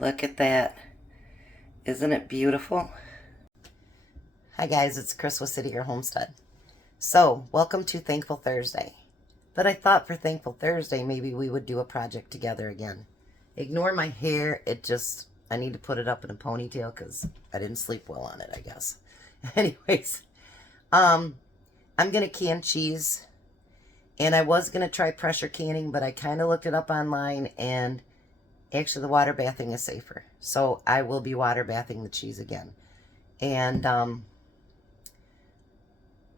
Look at that. Isn't it beautiful? Hi guys, it's Chris with City Your Homestead. So, welcome to Thankful Thursday. But I thought for Thankful Thursday, maybe we would do a project together again. Ignore my hair, I need to put it up in a ponytail because I didn't sleep well on it, I guess. Anyways, I'm going to can cheese. And I was going to try pressure canning, but I kind of looked it up online, and actually the water bathing is safer. So I will be water bathing the cheese again. And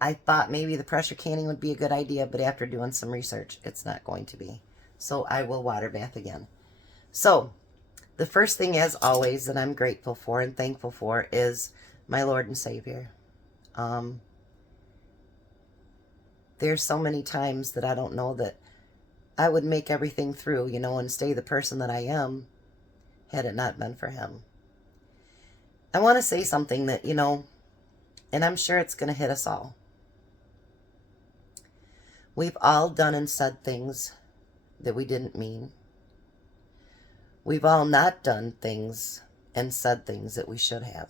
I thought maybe the pressure canning would be a good idea, but after doing some research, it's not going to be. So I will water bath again. So the first thing, as always, that I'm grateful for and thankful for is my Lord and Savior. There's so many times that I don't know that I would make everything through, and stay the person that I am had it not been for him. I want to say something that, and I'm sure it's going to hit us all. We've all done and said things that we didn't mean. We've all not done things and said things that we should have.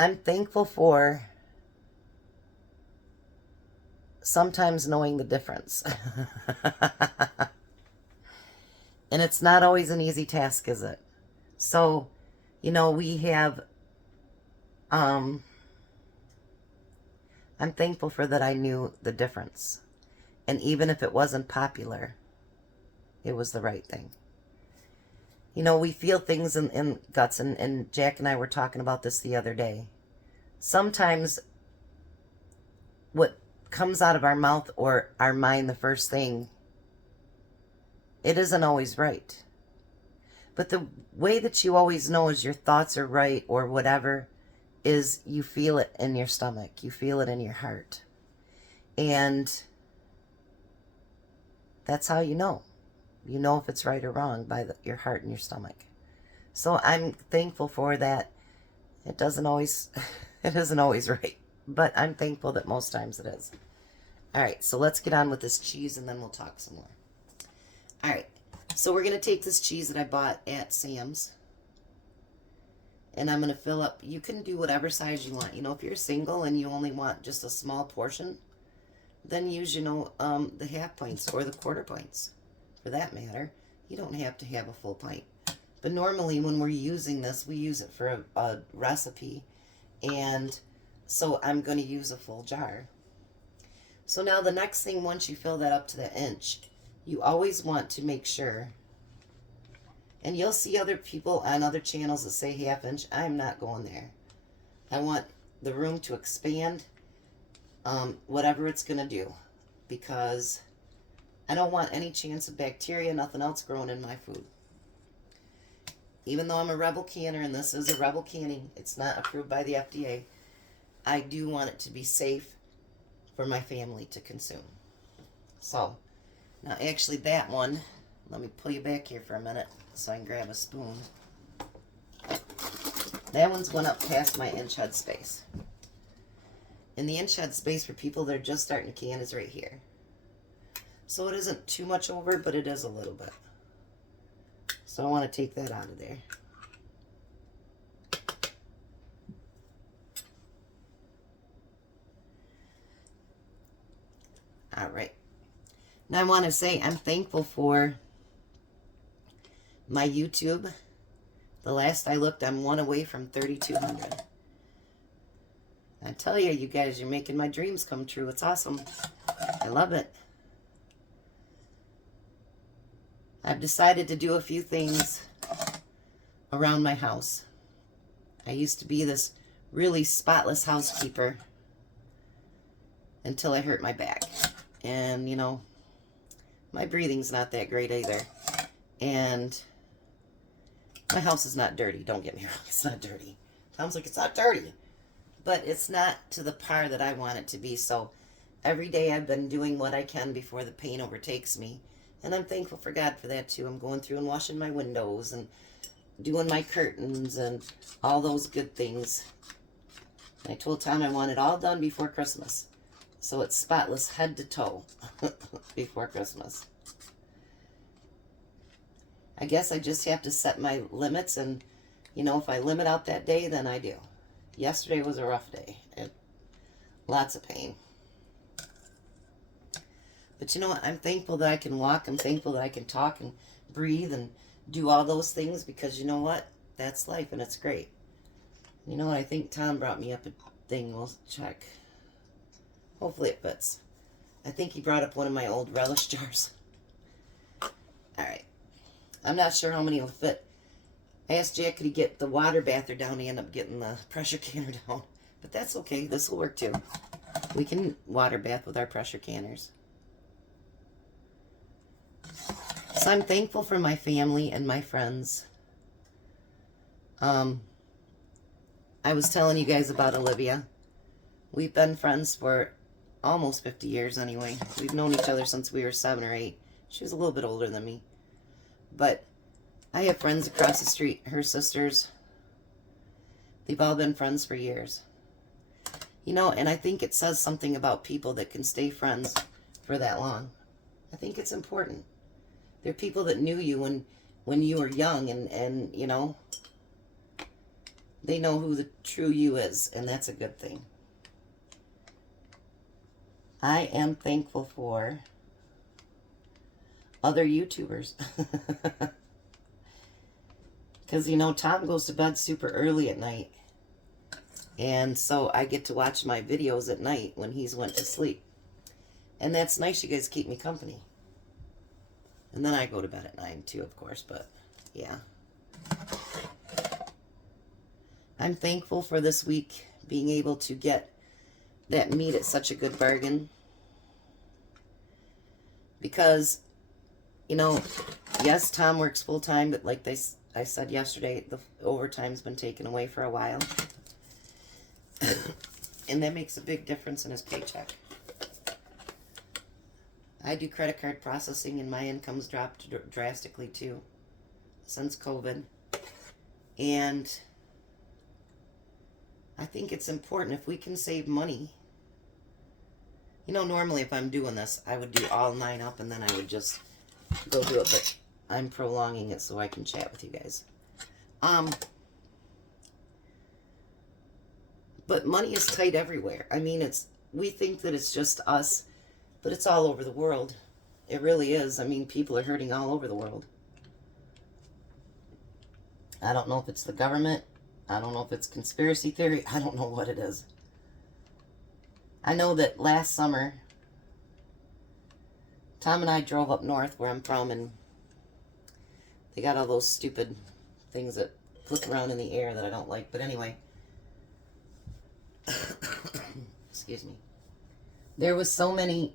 I'm thankful for sometimes knowing the difference. And it's not always an easy task, is it? So, we have, I'm thankful for that I knew the difference. And even if it wasn't popular, it was the right thing. We feel things in guts, and Jack and I were talking about this the other day. Sometimes what comes out of our mouth or our mind the first thing, it isn't always right. But the way that you always know is your thoughts are right or whatever is you feel it in your stomach. You feel it in your heart. And that's how you know. You know if it's right or wrong by your heart and your stomach. So I'm thankful for that. It isn't always right. But I'm thankful that most times it is. All right, so let's get on with this cheese and then we'll talk some more. All right, so we're going to take this cheese that I bought at Sam's. And I'm going to fill up. You can do whatever size you want. If you're single and you only want just a small portion, then use, the half pints or the quarter pints. For that matter, you don't have to have a full pint. But normally when we're using this, we use it for a recipe. And so I'm going to use a full jar. So now the next thing, once you fill that up to the inch, you always want to make sure, and you'll see other people on other channels that say half inch. I'm not going there. I want the room to expand, whatever it's going to do, because I don't want any chance of bacteria, nothing else growing in my food. Even though I'm a rebel canner, and this is a rebel canning, it's not approved by the FDA, I do want it to be safe for my family to consume. So, now actually that one, let me pull you back here for a minute so I can grab a spoon. That one's went up past my inch head space. And the inch head space for people that are just starting to can is right here. So it isn't too much over, but it is a little bit. So I want to take that out of there. All right. Now I want to say I'm thankful for my YouTube. The last I looked, I'm one away from 3,200. I tell you, you guys, you're making my dreams come true. It's awesome. I love it. I've decided to do a few things around my house. I used to be this really spotless housekeeper until I hurt my back. And, my breathing's not that great either. And my house is not dirty. Don't get me wrong. It's not dirty. Sounds like it's not dirty. But it's not to the par that I want it to be. So every day I've been doing what I can before the pain overtakes me. And I'm thankful for God for that too. I'm going through and washing my windows and doing my curtains and all those good things. And I told Tom I want it all done before Christmas. So it's spotless head to toe before Christmas. I guess I just have to set my limits, and, you know, if I limit out that day, then I do. Yesterday was a rough day. Lots of pain. But you know what? I'm thankful that I can walk. I'm thankful that I can talk and breathe and do all those things, because you know what? That's life, and it's great. You know what? I think Tom brought me up a thing. We'll check. Hopefully it fits. I think he brought up one of my old relish jars. Alright. I'm not sure how many will fit. I asked Jack, could he get the water bather down? He ended up getting the pressure canner down. But that's okay. This will work too. We can water bath with our pressure canners. So I'm thankful for my family and my friends. I was telling you guys about Olivia. We've been friends for almost 50 years anyway. We've known each other since we were 7 or 8. She was a little bit older than me. But I have friends across the street, her sisters. They've all been friends for years. You know, and I think it says something about people that can stay friends for that long. I think it's important. They're people that knew you when you were young, and you know, they know who the true you is, and that's a good thing. I am thankful for other YouTubers. Because, you know, Tom goes to bed super early at night. And so I get to watch my videos at night when he's went to sleep. And that's nice. You guys keep me company. And then I go to bed at 9 too, of course. But, yeah. I'm thankful for this week being able to get that meat at such a good bargain. Because, you know, yes, Tom works full-time, but like I said yesterday, the overtime's been taken away for a while. And that makes a big difference in his paycheck. I do credit card processing, and my income's dropped drastically too since COVID. And I think it's important if we can save money. You know, normally if I'm doing this, I would do all 9 up and then I would just go do it. But I'm prolonging it so I can chat with you guys. But money is tight everywhere. I mean, we think that it's just us, but it's all over the world. It really is. I mean, people are hurting all over the world. I don't know if it's the government. I don't know if it's conspiracy theory. I don't know what it is. I know that last summer, Tom and I drove up north where I'm from, and they got all those stupid things that flick around in the air that I don't like. But anyway, excuse me. There was so many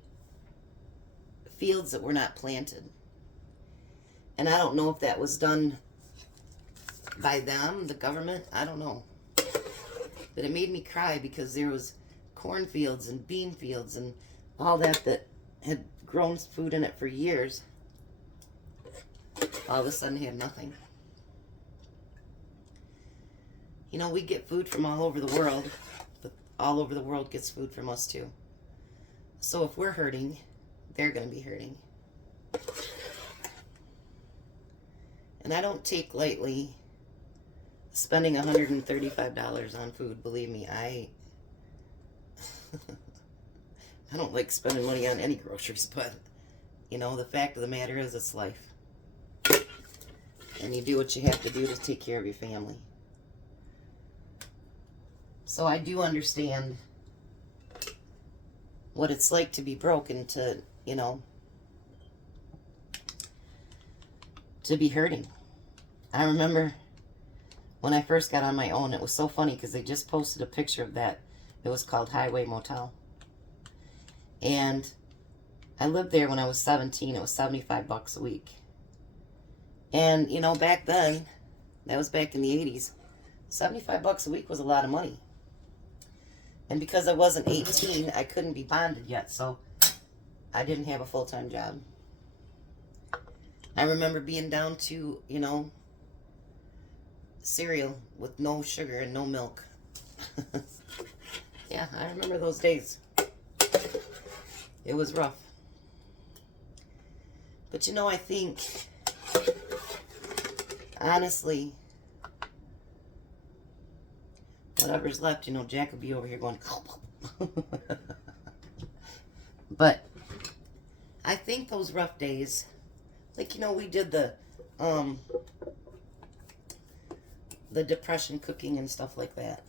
fields that were not planted. And I don't know if that was done by them, the government. I don't know. But it made me cry because there was cornfields and bean fields and all that had grown food in it for years. All of a sudden had nothing. You know, we get food from all over the world, but all over the world gets food from us too. So if we're hurting, they're going to be hurting. And I don't take lightly spending $135 on food. Believe me, I don't like spending money on any groceries, but, you know, the fact of the matter is it's life. And you do what you have to do to take care of your family. So I do understand what it's like to be broken, to, you know, to be hurting. I remember when I first got on my own, it was so funny because they just posted a picture of that. It was called Highway Motel. And I lived there when I was 17. It was $75 a week. And, you know, back then, that was back in the 80s, $75 a week was a lot of money. And because I wasn't 18, I couldn't be bonded yet, so I didn't have a full-time job. I remember being down to, you know, cereal with no sugar and no milk. Yeah, I remember those days. It was rough. But, you know, I think honestly, whatever's left, Jack will be over here going. But I think those rough days, like, we did the depression cooking and stuff like that.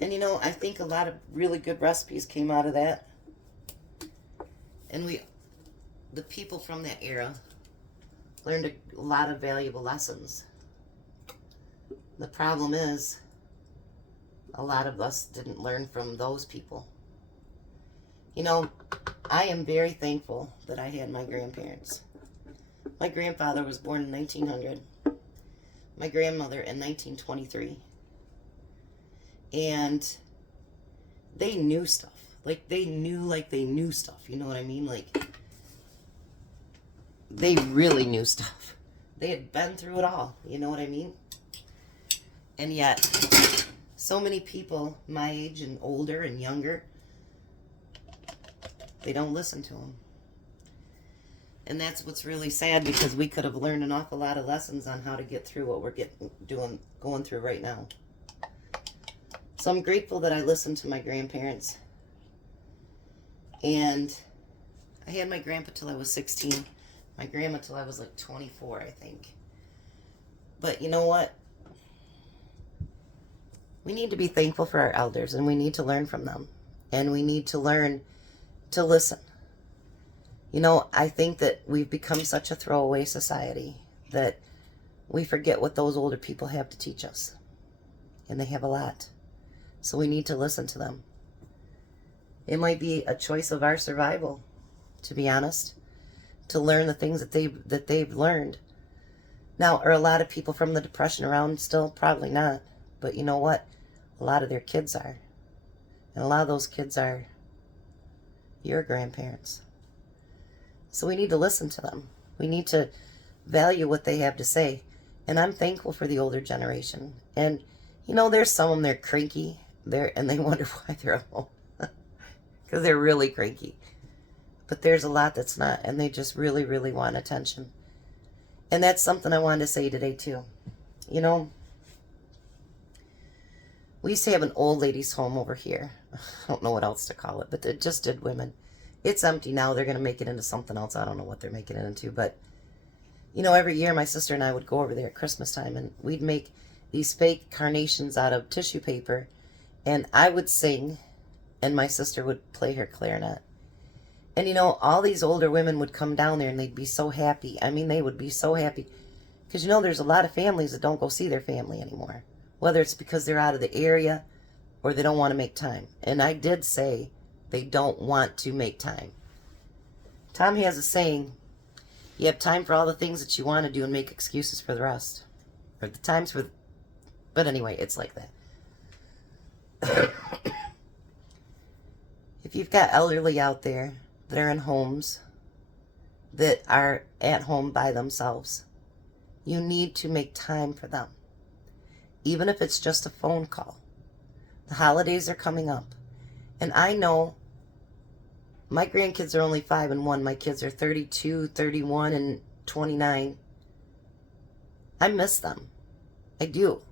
And I think a lot of really good recipes came out of that. And the people from that era learned a lot of valuable lessons. The problem is, a lot of us didn't learn from those people. I am very thankful that I had my grandparents. My grandfather was born in 1900. My grandmother in 1923. And they knew stuff. Like they knew stuff. You know what I mean? Like, they really knew stuff. They had been through it all. You know what I mean? And yet, so many people my age and older and younger, they don't listen to them. And that's what's really sad, because we could have learned an awful lot of lessons on how to get through what we're going through right now. So I'm grateful that I listened to my grandparents. And I had my grandpa till I was 16. My grandma till I was like 24, I think. But you know what? We need to be thankful for our elders, and we need to learn from them. And we need to learn to listen. I think that we've become such a throwaway society that we forget what those older people have to teach us. And they have a lot. So we need to listen to them. It might be a choice of our survival, to be honest, to learn the things that they've learned. Now, are a lot of people from the Depression around still? Probably not. But you know what? A lot of their kids are. And a lot of those kids are your grandparents. So we need to listen to them. We need to value what they have to say. And I'm thankful for the older generation. And, there's some of them, they're cranky. And they wonder why they're at home. Because they're really cranky. But there's a lot that's not. And they just really, really want attention. And that's something I wanted to say today, too. We used to have an old ladies' home over here. I don't know what else to call it, but it just did women. It's empty now. They're going to make it into something else. I don't know what they're making it into. But, every year my sister and I would go over there at Christmas time, and we'd make these fake carnations out of tissue paper. And I would sing, and my sister would play her clarinet. And, all these older women would come down there, and they'd be so happy. I mean, they would be so happy. Because, there's a lot of families that don't go see their family anymore. Whether it's because they're out of the area or they don't want to make time. And I did say they don't want to make time. Tom has a saying, you have time for all the things that you want to do and make excuses for the rest. Or the times for... But anyway, it's like that. If you've got elderly out there that are in homes, that are at home by themselves, you need to make time for them. Even if it's just a phone call. The holidays are coming up. And I know my grandkids are only 5 and 1. My kids are 32, 31, and 29. I miss them. I do.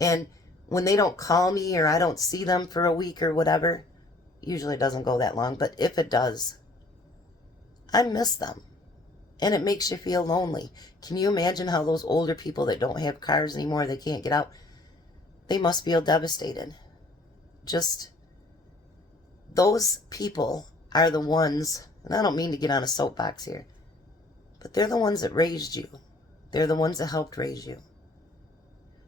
And when they don't call me or I don't see them for a week or whatever, usually it doesn't go that long, but if it does, I miss them. And it makes you feel lonely. Can you imagine how those older people that don't have cars anymore, they can't get out, they must feel devastated. Just, those people are the ones, and I don't mean to get on a soapbox here, but they're the ones that raised you. They're the ones that helped raise you.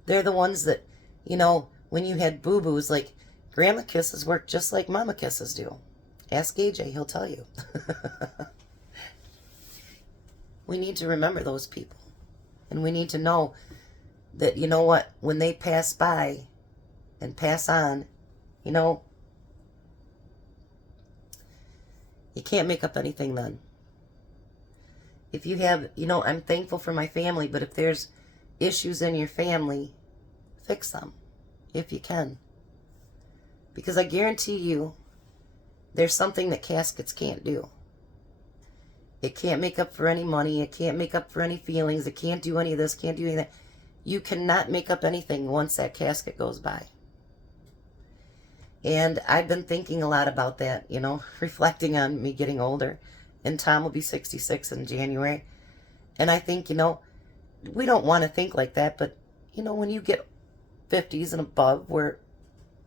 They're the ones that, when you had boo-boos, like, grandma kisses work just like mama kisses do. Ask AJ, he'll tell you. We need to remember those people. And we need to know that, when they pass by and pass on, you can't make up anything then. If you have, I'm thankful for my family, but if there's issues in your family, fix them if you can. Because I guarantee you, there's something that caskets can't do. It can't make up for any money. It can't make up for any feelings. It can't do any of this, can't do any of that. You cannot make up anything once that casket goes by. And I've been thinking a lot about that, you know, reflecting on me getting older. And Tom will be 66 in January. And I think, you know, we don't want to think like that, but, you know, when you get 50s and above, we're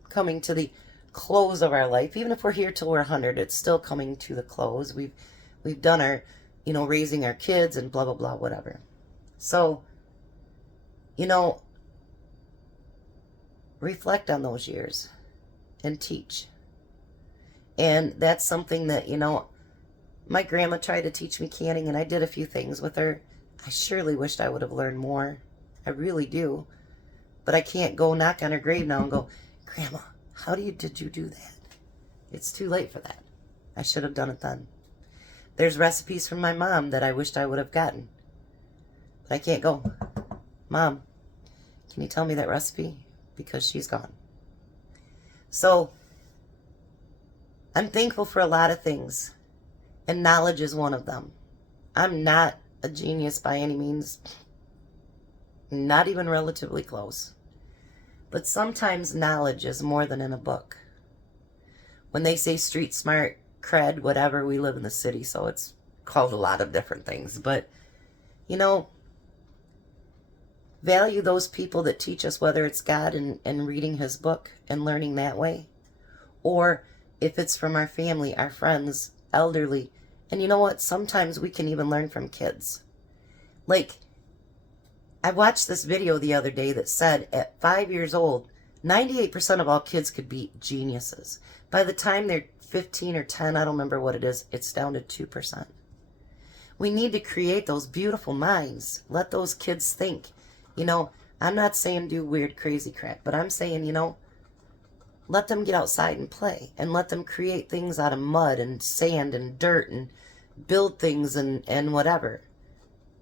coming to the close of our life. Even if we're here till we're 100, it's still coming to the close. We've done our, you know, raising our kids and blah, blah, blah, whatever. So, you know, reflect on those years and teach. And that's something that, you know, my grandma tried to teach me canning, and I did a few things with her. I surely wished I would have learned more. I really do. But I can't go knock on her grave now and go, Grandma, did you do that? It's too late for that. I should have done it then. There's recipes from my mom that I wished I would have gotten. But I can't go, Mom, can you tell me that recipe? Because she's gone. So, I'm thankful for a lot of things. And knowledge is one of them. I'm not a genius by any means. Not even relatively close. But sometimes knowledge is more than in a book. When they say street smart, cred, whatever, we live in the city, so it's called a lot of different things. But, you know, value those people that teach us, whether it's God and reading his book and learning that way, or if it's from our family, our friends, elderly. And you know what? Sometimes we can even learn from kids. Like, I watched this video the other day that said at 5 years old, 98% of all kids could be geniuses. By the time they're 15 or 10, I don't remember what it is, it's down to 2%. We need to create those beautiful minds. Let those kids think. You know, I'm not saying do weird, crazy crap, but I'm saying, you know, let them get outside and play, and let them create things out of mud and sand and dirt and build things and whatever.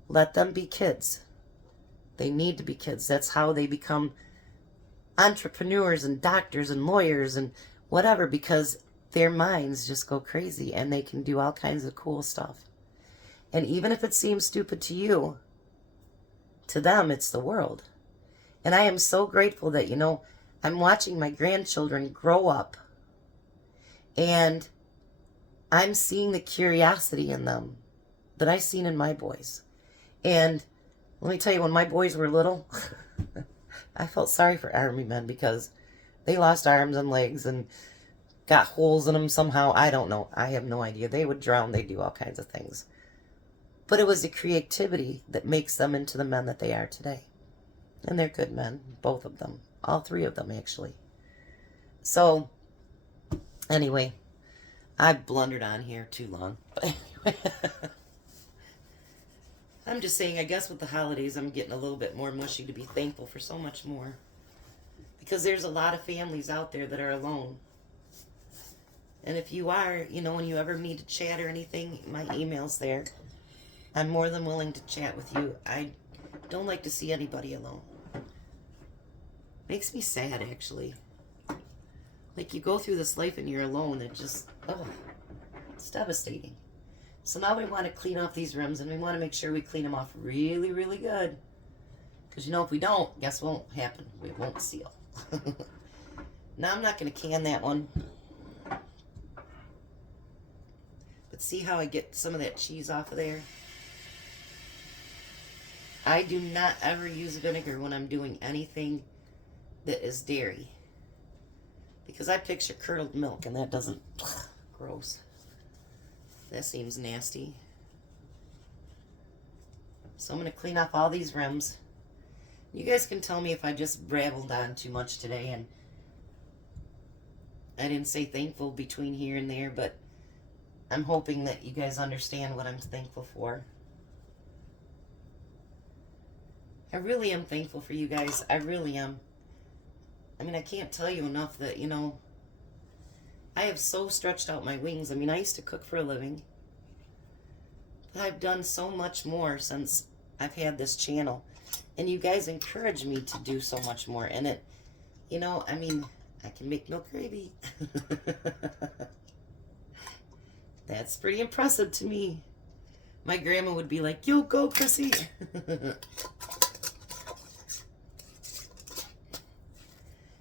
Let them be kids. They need to be kids. That's how they become entrepreneurs and doctors and lawyers and whatever, because their minds just go crazy and they can do all kinds of cool stuff. And even if it seems stupid to you, to them it's the world. And I am so grateful that, you know, I'm watching my grandchildren grow up, and I'm seeing the curiosity in them that I've seen in my boys. And let me tell you, when my boys were little, I felt sorry for Army men because they lost arms and legs and got holes in them somehow. I don't know. I have no idea. They would drown. They do all kinds of things. But it was the creativity that makes them into the men that they are today. And they're good men, both of them. All three of them, actually. So, anyway, I blundered on here too long. But anyway, I'm just saying, I guess with the holidays, I'm getting a little bit more mushy to be thankful for so much more. Because there's a lot of families out there that are alone. And if you are, you know, when you ever need to chat or anything, my email's there. I'm more than willing to chat with you. I don't like to see anybody alone. Makes me sad, actually. Like, you go through this life and you're alone. It just, oh, it's devastating. So now we want to clean off these rooms, and we want to make sure we clean them off really, really good. Because, you know, if we don't, guess what won't happen? We won't seal. Now, I'm not going to can that one. But see how I get some of that cheese off of there? I do not ever use vinegar when I'm doing anything that is dairy, because I picture curdled milk, and that doesn't, gross. That seems nasty. So I'm going to clean off all these rims. You guys can tell me if I just babbled on too much today, and I didn't say thankful between here and there, but I'm hoping that you guys understand what I'm thankful for. I really am thankful for you guys. I really am. I mean, I can't tell you enough that, you know, I have so stretched out my wings. I mean, I used to cook for a living. But I've done so much more since I've had this channel. And you guys encourage me to do so much more. And it, you know, I mean, I can make milk gravy. That's pretty impressive to me. My grandma would be like, "Yo, go, Chrissy."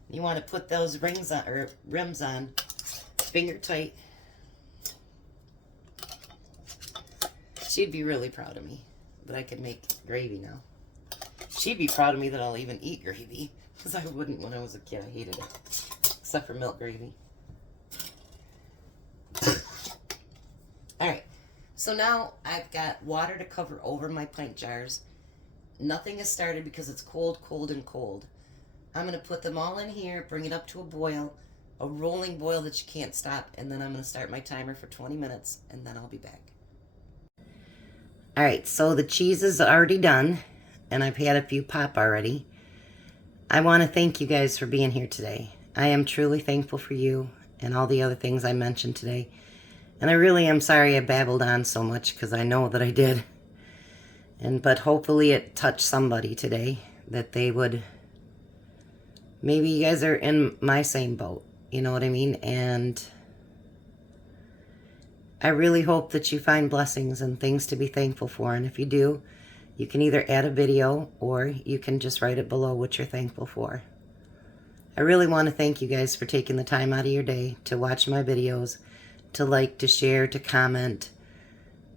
You want to put those rings on, or rims on, finger tight. She'd be really proud of me that I could make gravy now. She'd be proud of me that I'll even eat gravy, because I wouldn't when I was a kid. I hated it, except for milk gravy. All right, so now I've got water to cover over my pint jars. Nothing has started because it's cold, cold, and cold. I'm going to put them all in here, bring it up to a boil, a rolling boil that you can't stop, and then I'm going to start my timer for 20 minutes, and then I'll be back. All right, so the cheese is already done, and I've had a few pop already. I want to thank you guys for being here today. I am truly thankful for you and all the other things I mentioned today. And I really am sorry I babbled on so much, because I know that I did. But hopefully it touched somebody today, that they would, maybe you guys are in my same boat, you know what I mean? And I really hope that you find blessings and things to be thankful for. And if you do, you can either add a video or you can just write it below what you're thankful for. I really want to thank you guys for taking the time out of your day to watch my videos, to like, to share, to comment,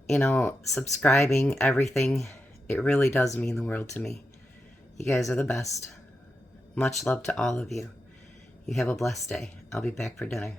you know, subscribing, everything. It really does mean the world to me. You guys are the best. Much love to all of you. You have a blessed day. I'll be back for dinner.